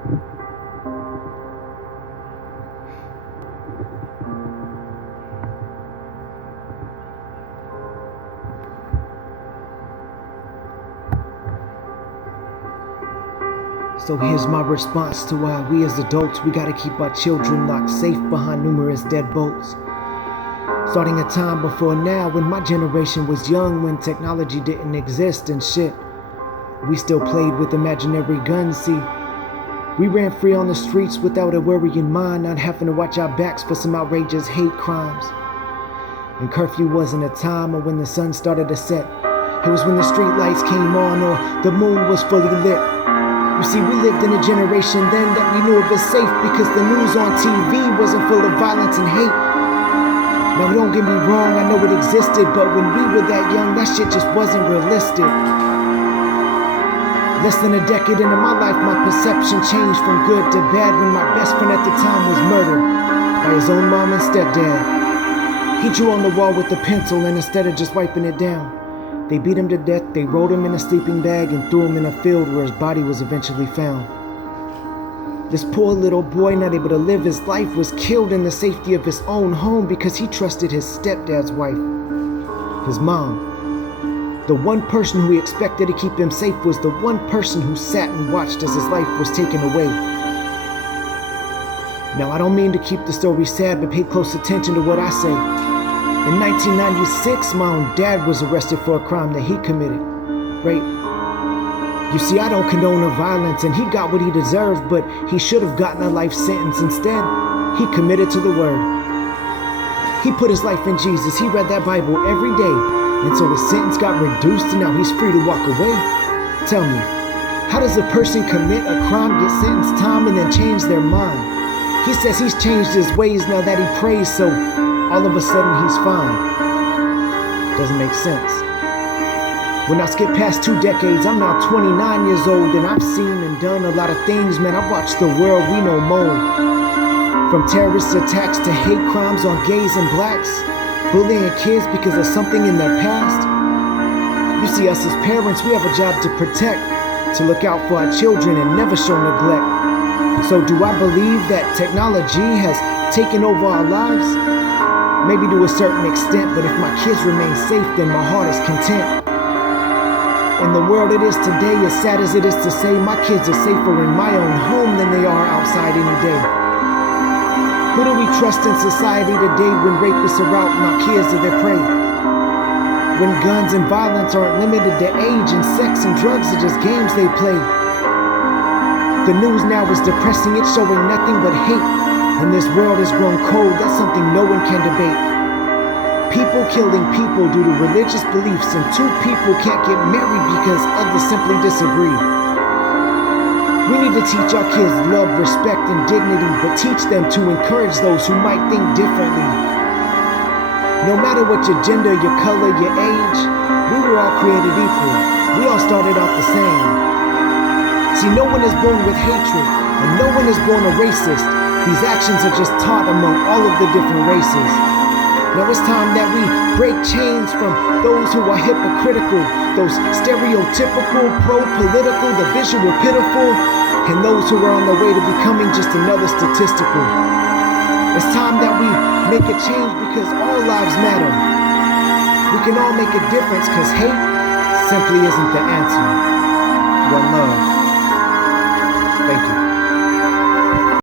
So here's my response to why we as adults, we gotta keep our children locked safe behind numerous deadbolts. Starting a time before now, when my generation was young, when technology didn't exist and shit. We still played with imaginary guns, see. We ran free on the streets without a worry in mind, not having to watch our backs for some outrageous hate crimes. And curfew wasn't a time or when the sun started to set. It was when the street lights came on or the moon was fully lit. You see, we lived in a generation then that we knew it was safe because the news on TV wasn't full of violence and hate. Now don't get me wrong, I know it existed, but when we were that young, that shit just wasn't realistic. Less than a decade into my life, my perception changed from good to bad when my best friend at the time was murdered by his own mom and stepdad. He drew on the wall with a pencil, and instead of just wiping it down, they beat him to death, they rolled him in a sleeping bag and threw him in a field where his body was eventually found. This poor little boy, not able to live his life, was killed in the safety of his own home because he trusted his stepdad's wife, his mom. The one person who he expected to keep him safe was the one person who sat and watched as his life was taken away. Now, I don't mean to keep the story sad, but pay close attention to what I say. In 1996, my own dad was arrested for a crime that he committed, rape. You see, I don't condone the violence, and he got what he deserved, but he should have gotten a life sentence. Instead, he committed to the word. He put his life in Jesus. He read that Bible every day, and so his sentence got reduced, and now he's free to walk away. Tell me, how does a person commit a crime, get sentenced time, and then change their mind? He says he's changed his ways now that he prays, so all of a sudden he's fine. Doesn't make sense. When I skip past 2 decades, I'm now 29 years old, and I've seen and done a lot of things, man. I've watched the world we know mold. From terrorist attacks to hate crimes on gays and blacks, bullying kids because of something in their past. You see, us as parents, we have a job to protect, to look out for our children and never show neglect. So do I believe that technology has taken over our lives? Maybe to a certain extent, but if my kids remain safe, then my heart is content. In the world it is today, as sad as it is to say, my kids are safer in my own home than they are outside any day. Who do we trust in society today when rapists are out and our kids are their prey? When guns and violence aren't limited to age and sex and drugs are just games they play. The news now is depressing, it's showing nothing but hate. And this world has grown cold, that's something no one can debate. People killing people due to religious beliefs, and 2 people can't get married because others simply disagree. We need to teach our kids love, respect, and dignity, but teach them to encourage those who might think differently. No matter what your gender, your color, your age, we were all created equal. We all started off the same. See, no one is born with hatred, and no one is born a racist. These actions are just taught among all of the different races. Now it's time that we break chains from those who are hypocritical, those stereotypical, pro-political, the visual pitiful, and those who are on their way to becoming just another statistical. It's time that we make a change because all lives matter. We can all make a difference because hate simply isn't the answer. One love.